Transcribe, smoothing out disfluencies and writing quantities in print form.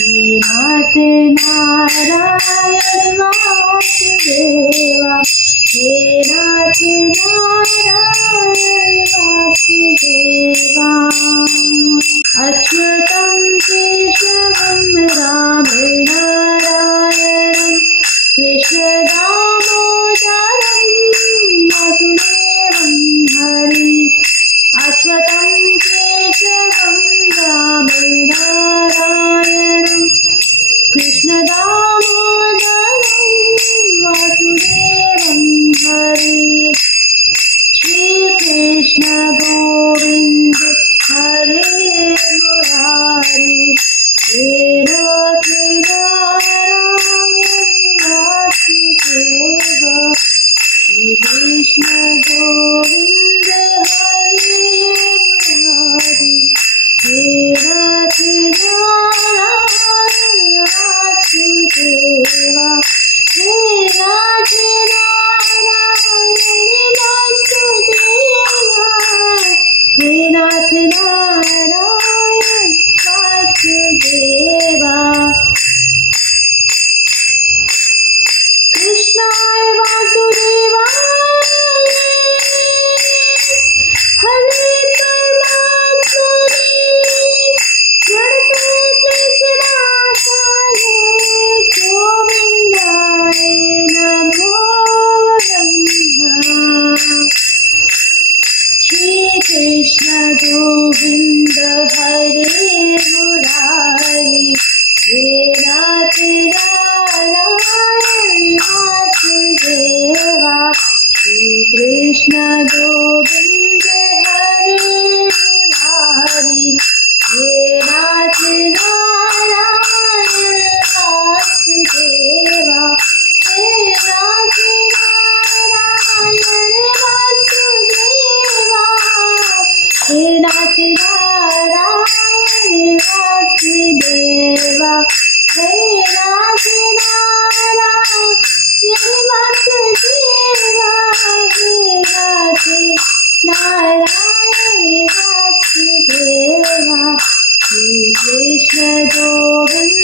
हे नाथ नारायण वासुदेवा, हे नाथ नारायण वासुदेवा। अच्युतं केशवं रामं नारायणं कृष्ण दामोदरं वासुदेवं हरि। अच्युतं केशवं रामं नारायणं कृष्ण दामोदरं वासुदेवं हरि। श्री कृष्ण गोविंद हरे मुरारी, हे नाथ नारायण वासुदेवा। श्री कृष्ण गोविंद हरे मुरारी, हे नाथ नारायण वासुदेवा। हे नाथ नारायण वासुदेवा, हे नाथ नारायण वासुदेवा। कृष्णाय वासुदेवाय, हरे परमात्मने, प्रणतक्लेशनाशाय, गोविन्दाय नमो नमः। श्री कृष्ण गोविंद हरे मुरारी, हे नाथ नारायण वासुदेवा। श्री कृष्ण गोविंद हरे मुरारी, हे नाथ नारायण वासुदेवा। हे नाथ नारायण वासुदेवा, हे नाथ नारायण वासुदेवा। हे नाथ नारायण वासुदेवा, हे नाथ नारायण वासुदेवा। श्री कृष्ण गोविंद